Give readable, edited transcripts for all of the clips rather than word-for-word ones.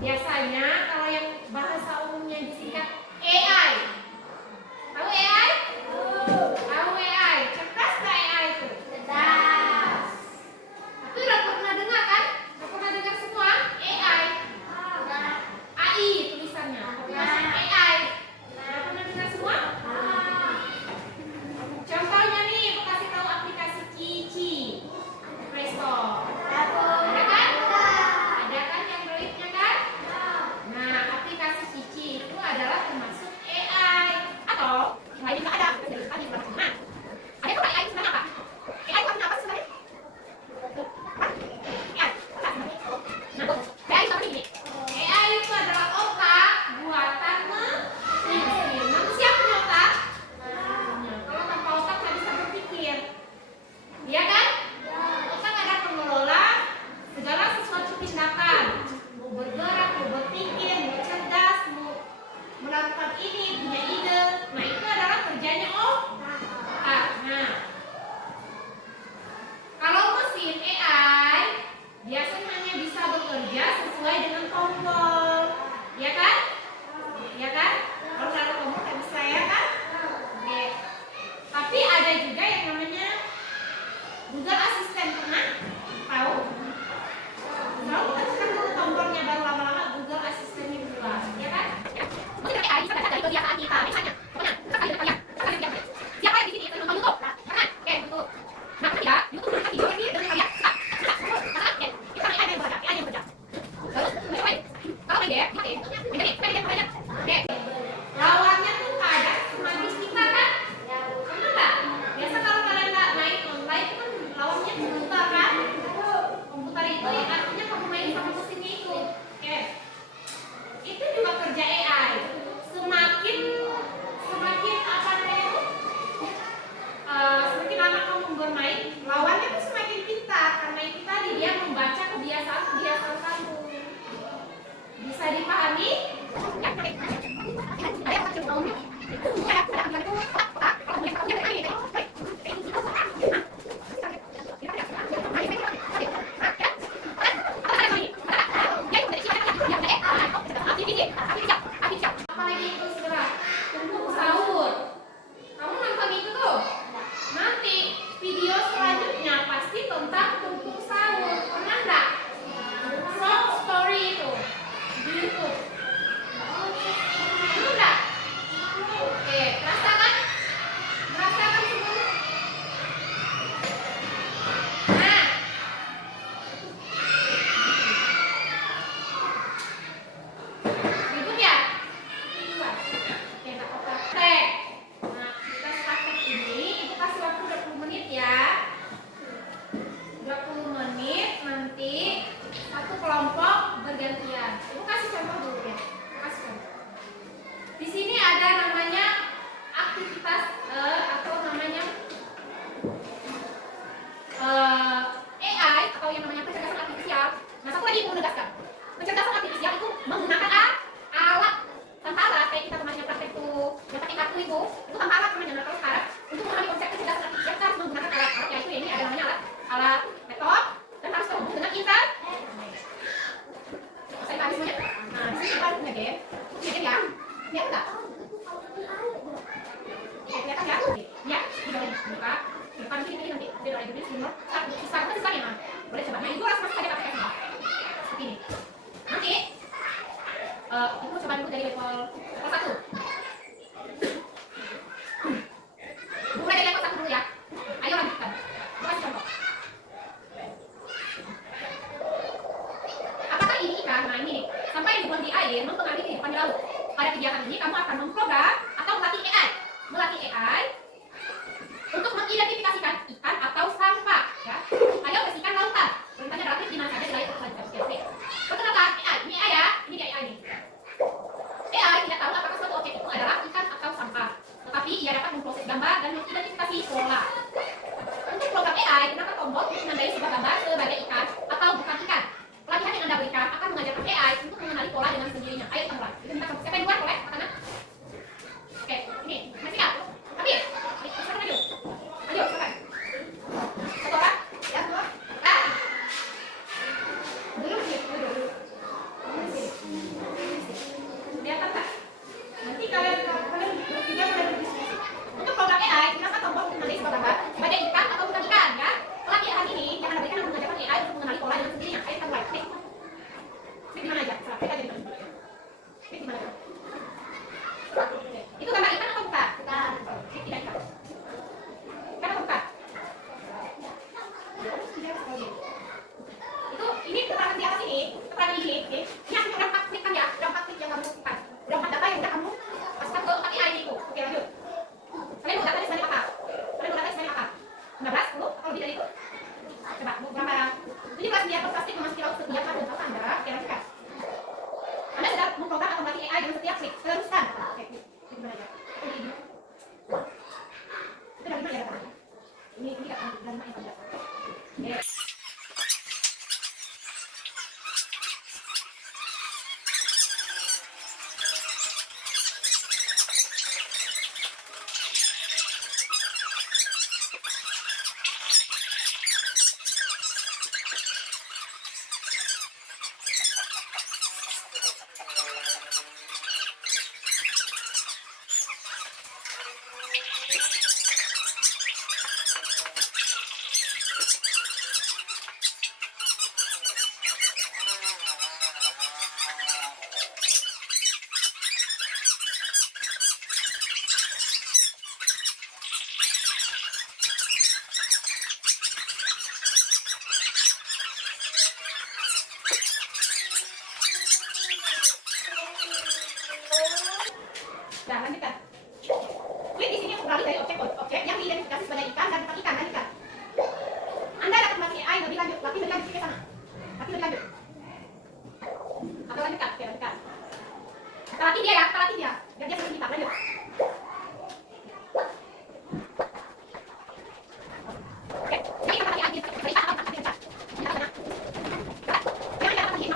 Biasanya kalau yang bahasa umumnya disingkat AI. Tahu AI? Tahu AI? Cerdas nggak AI itu? Cerdas. Itu udah pernah dengar kan? Udah pernah dengar semua? AI. AI tulisannya. AI. Udah pernah dengar semua? Contohnya nih, aku kasih tahu aplikasi Cici. Play Store. Ada kan? Ada kan yang Androidnya kan? Nah, aplikasi Cici itu adalah termasuk AI. Atau yang lain juga ada. Nah, ada tuh AI itu sebenarnya apa? AI itu apa sebenarnya? AI. Nah, AI itu apa ini? AI itu adalah otak buatan manusia. Manusia punya otak? Nah, kalau tanpa otak nggak bisa berpikir. Iya kan? Otak ada pengelola segala sesuatu tindakan. Mau bergerak, mau berpikir, mau cerdas, mau melakukan ini, punya ide. Nah, itu adalah kerjanya otak. Nah, kalau mesin AI biasanya hanya bisa bekerja sesuai dengan tombol, ya kan? Ya kan? Kalau nggak ada tombol nggak bisa, ya kan? Oke. Tapi ada juga yang namanya Google Assistant, pernah tahu? Kalau kita tekan dulu tombolnya baru lama-lama Google Assistant-nya keluar, ya kan? Mungkin AI bisa belajar dari kebiasaan kita, misalnya, pokoknya kita kali kalian, siapa yang di sini sering nonton YouTube? Pernah? Oke, YouTube. Nah, ketika YouTube menangkap video ini dengan kalian, kita AI yang bekerja, AI yang bekerja. Terus, kalau main game, main game banyak. Oke. Lawannya tuh kadang semagis kita kan? Pernah nggak? Biasa kalau kalian nggak main online itu kan lawannya komputer kan? Komputer itu yang artinya kamu main sama mesinnya itu. Oke. Itu juga kerja AI. Semakin apa namanya itu? Semakin lama kamu bermain, lawannya tuh semakin pintar karena itu tadi dia membaca kebiasaan kamu. Bisa dipahami? Apalagi itu segera untuk sahur. Kamu nonton itu tuh? Nanti video selanjutnya pasti tentang tumpuk sahur. Pernah nggak? Short story itu di YouTube. Pernah nggak? Oke, rasakan? Merasakan semuanya? Nah, ribut ya? Oke, nggak apa-apa. Praktek. Nah, kita praktek ini, ibu kasih waktu 20 menit ya. 20 menit nanti satu kelompok bergantian. Ibu kasih contoh dulu ya. Kasih contoh. Di sini ada namanya aktivitas atau namanya AI atau yang namanya kecerdasan artifisial. Nah, satu lagi ibu menegaskan. Kecerdasan artifisial itu menggunakan alat tanpa alat kayak kita kemarin praktek tuh yang pakai kartu itu tanpa alat namanya. Nah, kalau sekarang untuk memahami konsep kecerdasan artifisial kita harus menggunakan alat yaitu ini ada namanya alat laptop dan harus terhubung dengan internet. Saya tadi semuanya. Nah, di sini kita punya game ya. Lihat enggak? Kelihatan ya? Ya, di bawah buka. Depan sini nanti ada ini semua. Sisanya mah. Boleh coba. Nah, itu langsung masuk saja pakai seperti ini. Nanti ibu coba dulu dari level 1. Mulai dari level 1 dulu ya. Ayo lanjutkan. Kasih contoh. Apakah ini ikan? Nah, ini nih. Sampai dibuang di air mempengaruhi kehidupan di laut. Pada kegiatan ini kamu akan memprogram atau melatih AI untuk mengidentifikasikan ikan atau sampah. Ya. Ayo bersihkan lautan. Perintahnya relatif di mana saja di layar selanjutnya. Oke. Perkenalkan AI. Ini AI ya. Ini dia AI nih. AI tidak tahu apakah suatu objek itu adalah ikan atau sampah, tetapi ia dapat memproses gambar dan mengidentifikasi pola. Untuk program AI, gunakan tombol untuk menandai sebuah gambar sebagai ikan atau bukan ikan. Pelatihan yang Anda berikan akan mengajarkan AI untuk mengenali pola dengan sendirinya. Ayo kita mulai. Siapa yang buat boleh? Makanan? Oke, ini. Masih nggak? Tapi memprogram atau melatih AI dengan setiap klik. Teruskan. Oke, ini gimana ya? Itu dari mana ya datanya? Ini dari mana ya? Oke. Nah, lanjutkan. Klik di sini untuk beralih dari objek yang diidentifikasi sebagai ikan dan tempat ikan. Lanjutkan. Anda dapat melatih AI lebih lanjut. Latih lebih lanjut ke sana. Latih lebih lanjut. Atau lanjutkan. Oke, lanjutkan. Kita latih dia ya, kita latih dia. Biar dia seperti kita. Lanjut. Oke, ini kita latih AI. Kita latih apa? Kita sana. Yang kita latih maksudnya apa yang kita latih? Apa yang terjadi kalau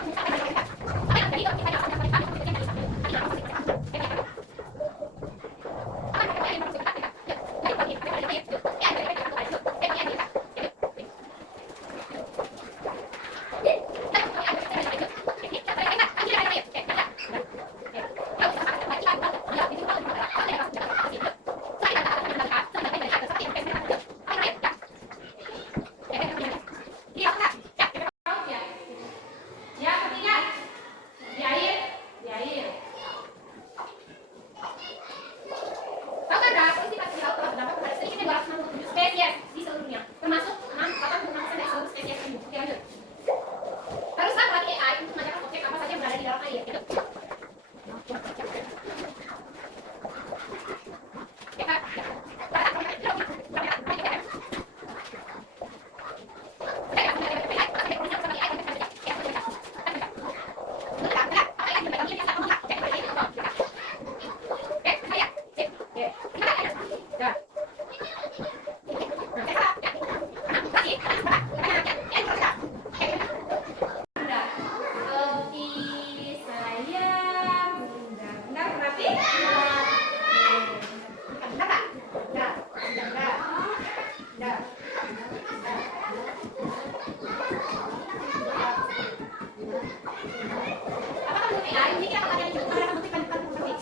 kita dapat melatih AI?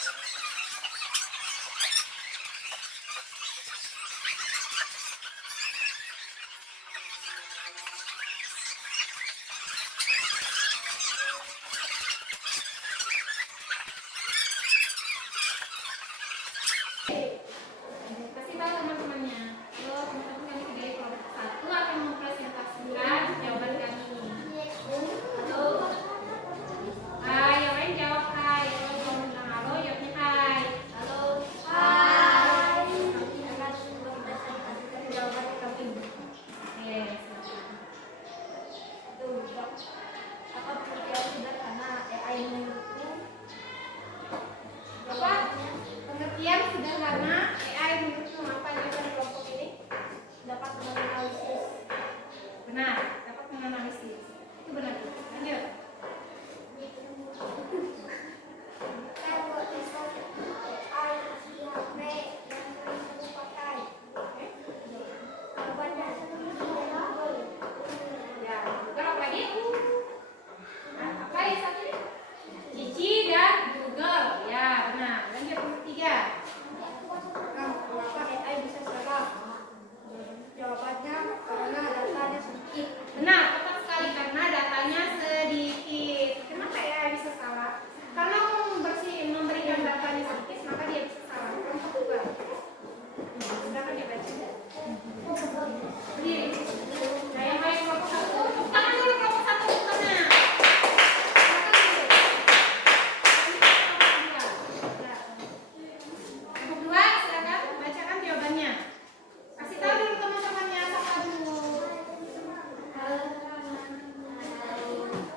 Kasih tahu teman-temannya. Halo teman-teman, kami sebagai kelompok 1 akan mempresentasikan jawaban kami. Halo. Hai, yang lain jawab hai. Kalau kamu bilang halo, jawabnya hai. Halo. Hai. Kami akan mempresentasikan jawaban kami. Oke, silakan. Apa pengertian sederhana AI menurutmu? Apa? Pengertian sederhana AI menurutmu apa jawaban kelompok ini? Dapat menganalisis. Benar, dapat menganalisis. Itu benar. Lanjut. Kalau bisa AI di HP yang sering kamu pakai. Jawabannya Ya, bukan apa lagi? Apa yang satu ini? Cici dan Google. Ya, benar. Lanjut yang ketiga. Kenapa AI bisa salah? Jawabannya karena datanya sedikit. Benar, tepat sekali karena datanya sedikit. Kenapa ya bisa salah? Karena memberikan datanya sedikit, maka dia bisa salah. Kelompok juga. Silakan dibaca. Berdiri. Nah, yang baik kelompok 1. Tepuk tangan dulu kelompok 1 bukannya. Kelompok 2, silakan bacakan jawabannya. Kasih tahu dulu teman-temannya, sapa dulu.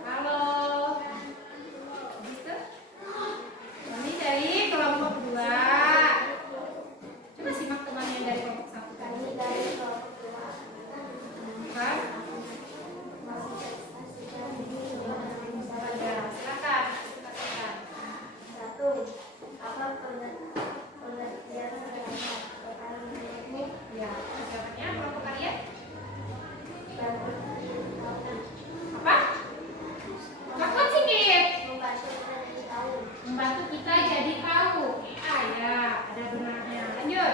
Halo. Gitu? Kami dari kelompok 2. Coba simak teman yang dari kelompok 1. Kami dari kelompok 2. Kan? Misalnya, Ya, silakan. Silakan. satu, apa pengertian sederhana AI menurutmu? Ya, jawabannya kelompok kalian Bantu apa? Kakak sedikit. membantu kita jadi tahu. Membantu kita jadi tahu. Ya, ada benarnya. Lanjut.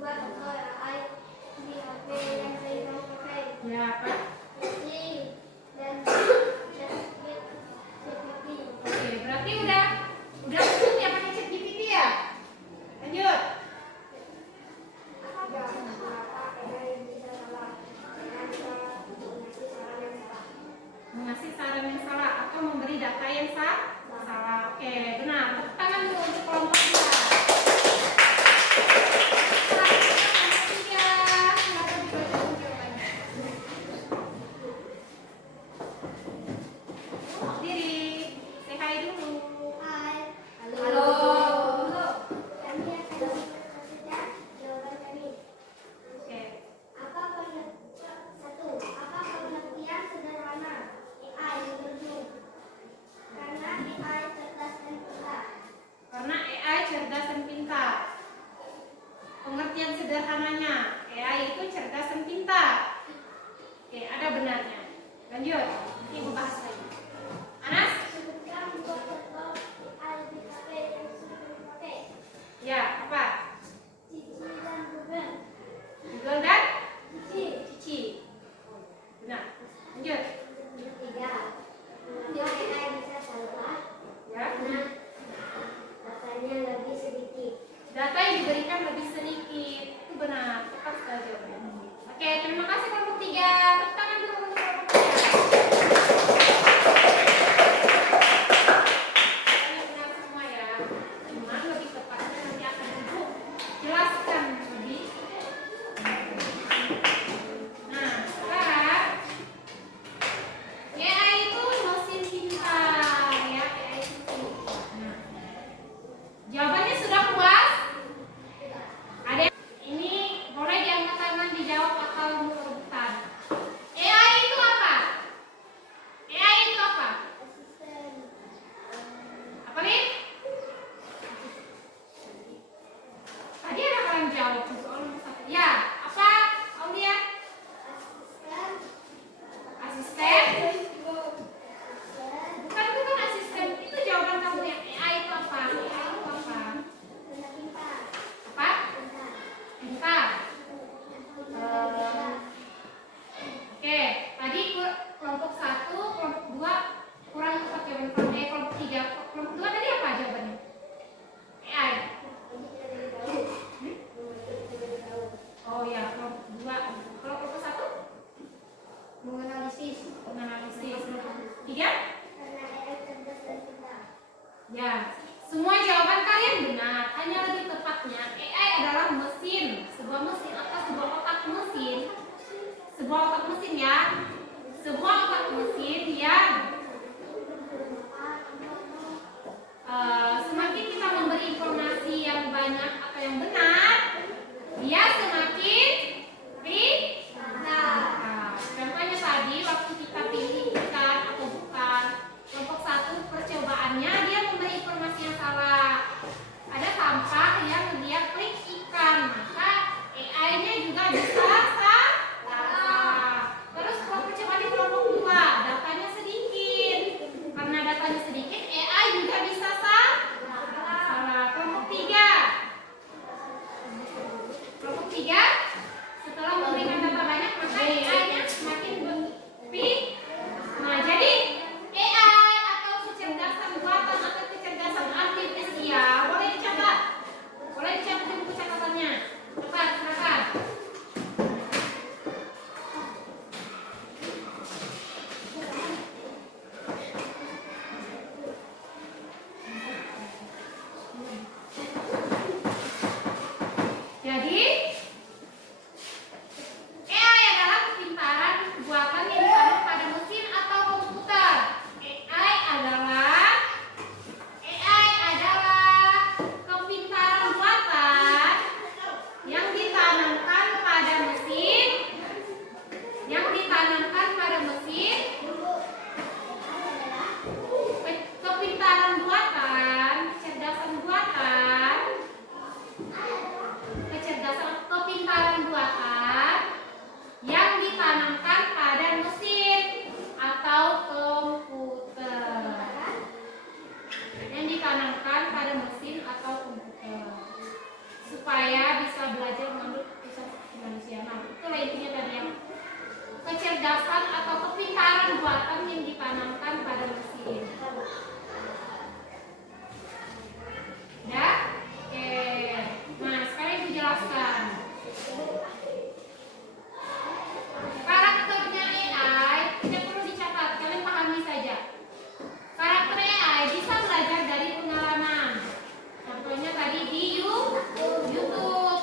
Dua contoh AI di HP yang sering kamu pakai. Ya, apa? Ini dan ChatGPT. Oke, berarti udah cukup ya pakai ChatGPT ya? Lanjut. Kenapa AI bisa salah? Karena bisa mengasih saran yang salah. Mengasih saran yang salah atau memberi data yang salah. Oke, benar. Tepuk tangan dulu untuk kelompok 2. Diri, say hi dulu. Hai. Halo. Kami akan mempresentasikan jawaban kami. Oke. Satu, apa pengertian sederhana AI menurutmu? Karena AI cerdas dan pintar. Karena AI Tiga? Karena AI cerdas dan pintar. Ya, semua jawaban kalian benar. Hanya lebih tepatnya, AI adalah mesin, sebuah mesin atau sebuah otak mesin. Sebuah otak mesin ya. Sebuah otak mesin yang semakin kita memberi informasi yang banyak atau yang benar, dia semakin pintar. Contohnya tadi waktu kita pilih ikan atau bukan, kelompok 1 percobaannya dia memberi informasi yang salah. Ada sampah yang dia klik ikan, maka AI-nya juga bisa salah. Terus kalau percobaan di kelompok 2 datanya sedikit, karena datanya sedikit AI juga bisa salah. Kelompok 3 setelah memberikan data banyak maka AI-nya semakin nah jadi AI atau kecerdasan buatan atau kecerdasan artifisial boleh dicatat di buku catatannya. Cepat, silakan. Jadi AI adalah kepintaran buatan yang ditanam pada mesin atau komputer. AI adalah kepintaran buatan yang ditanamkan pada mesin, kepintaran buatan, kepintaran buatan yang ditanamkan pada mesin atau komputer. Supaya bisa belajar menurut keputusan manusia. Nah, itulah intinya tadi yang kecerdasan atau kepintaran buatan yang ditanamkan pada mesin. Ya? Oke. Nah, sekarang Ibu jelaskan. Karakternya AI tidak perlu dicatat, kalian pahami saja. Karakter AI bisa belajar dari pengalaman. Contohnya tadi di YouTube.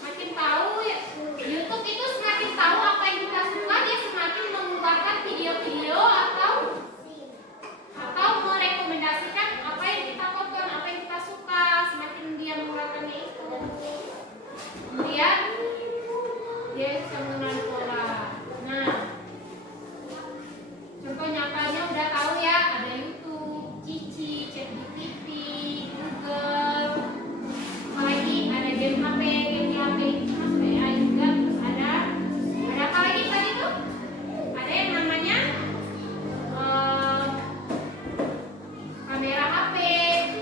Makin tahu ya, YouTube itu semakin tahu apa yang kita suka, dia semakin mengeluarkan video-video atau merekomendasikan apa yang kita tonton, apa yang kita suka, semakin dia mengeluarkannya itu. Kemudian dia bisa mengenali pola. Nah, contoh nyatanya udah tahu ya, ada YouTube, Cici, ChatGPT, Google, apalagi ada game HP itu masuk AI juga. Terus ada apa lagi tadi tuh? Ada yang namanya kamera HP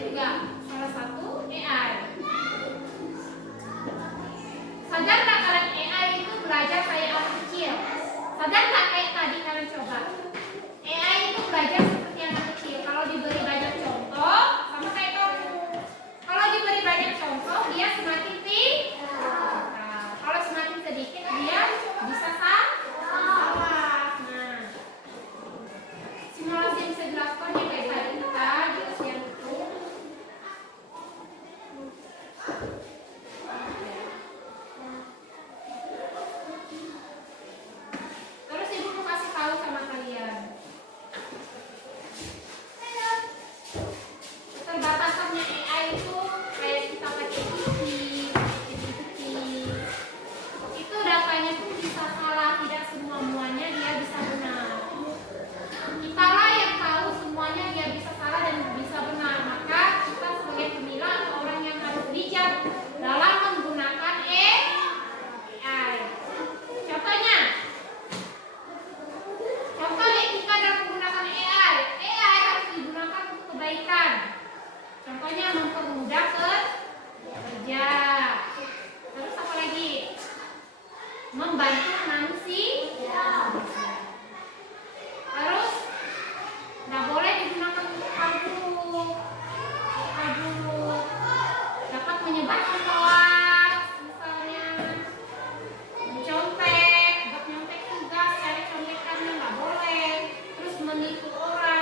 juga salah satu AI. Sadar nggak kalian AI itu belajar kayak anak kecil? Sadar nggak kayak tadi kalian coba? AI itu belajar seperti anak kecil. Kalau diberi banyak contoh, sama kayak kamu. Kalau diberi banyak contoh, dia semakin pintar. Kalau semakin sedikit, dia bisa salah. Nah, simulasi yang bisa dilakukan yang kayak tadi kita jelas yang itu. Terus Ibu mau kasih tahu sama kalian keterbatasannya AI itu kayak kita pakai TV, itu datanya pun bisa salah, tidak semuanya dia bisa benar. Kita lah yang tahu semuanya dia bisa salah dan bisa benar, maka kita sebagai pemilah atau orang yang harus bijak dalam menggunakan AI. Contoh etika dalam menggunakan AI. AI harus digunakan untuk kebaikan. Contohnya mempermudah kerja. Terus apa lagi? Membantu manusia. Terus nggak boleh digunakan untuk kabur. Dapat menyebabkan hoax, misalnya mencontek, nyontek tugas, cari contekannya nggak boleh. Terus menipu orang.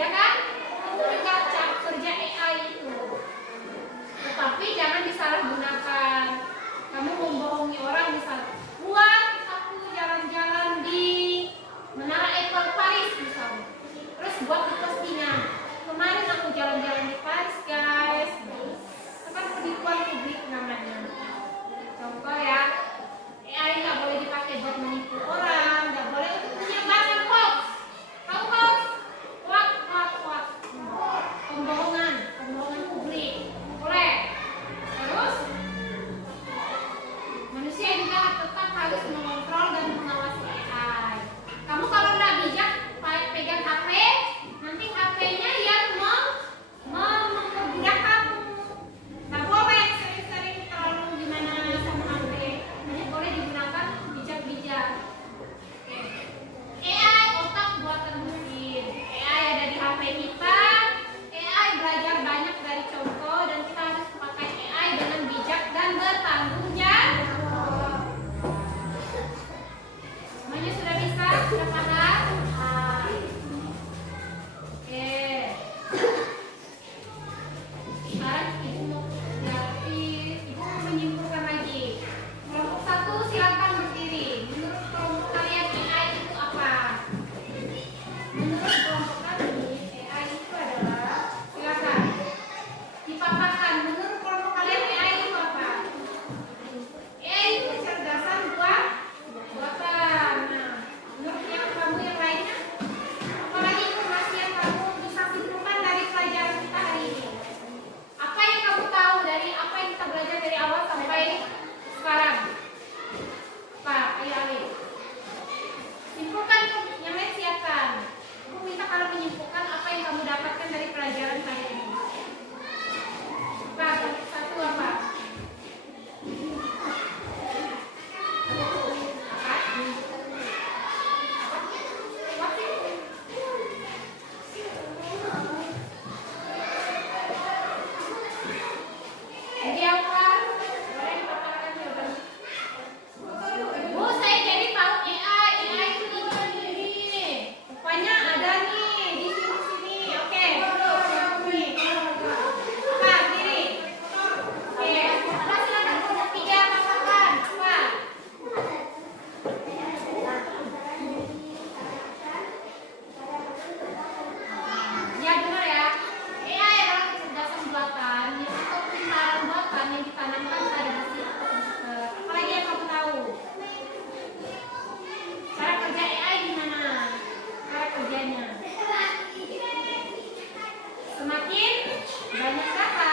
Ya kan? Itu juga cara kerja AI itu. Tetapi jangan disalahgunakan. Kamu membohongi orang misalnya. Buat aku jalan-jalan di Menara Eiffel Paris misalnya. Terus buat di postingan. Kemarin aku jalan-jalan di Paris guys. Itu kan penipuan publik namanya. Contoh ya. AI nggak boleh dipakai buat menipu orang, nggak boleh untuk menyebarkan hoax. Tahu hoax? Hoax. Pembohongan publik. Boleh. Terus manusia juga tetap harus mengontrol dan mengawasi AI. Kamu kalau nggak bijak pegang HP, nanti HP-nya yang memperbudak kamu. Nggak boleh sering-sering terlalu gimana sama HP. Hanya boleh digunakan bijak-bijak. AI otak buatan mesin. AI ada di HP kita. AI belajar banyak dari contoh dan kita harus pakai AI dengan bijak dan bertanggung jawab. Semuanya sudah bisa? Sudah paham? Oke. Sekarang ibu mau menyimpulkan lagi. Kelompok 1 silakan berdiri. Menurut kelompok kalian AI itu apa? Menurut kelompok kami AI itu adalah, silakan dipaparkan. Menurut kelompok kalian AI itu apa? AI itu kecerdasan buatan. Nah, menurut kamu yang lainnya, apalagi informasi yang kamu bisa simpulkan dari pelajaran kita hari ini? Apa yang kamu tahu dari apa yang kita belajar dari awal sampai sekarang? Pak, ayo Ali. Simpulkan, yang lain siapkan. Aku minta kalian menyimpulkan apa yang kamu dapatkan dari pelajaran hari ini. Pak, satu apa? Jadi apa? Boleh dipaparkan jawabannya. Bu, saya jadi tahu AI itu ini. Rupanya ada nih di sini. Oke, duduk. Nih. Apa? Diri. Oke, apa silakan kelompok 3 paparkan. Apa? Ya benar ya. AI adalah kecerdasan buatan atau pintaran buatan yang ditanamkan pada mesin atau komputer. Apalagi yang kamu tahu? Cara kerja AI gimana? Cara kerjanya. Semakin banyak data,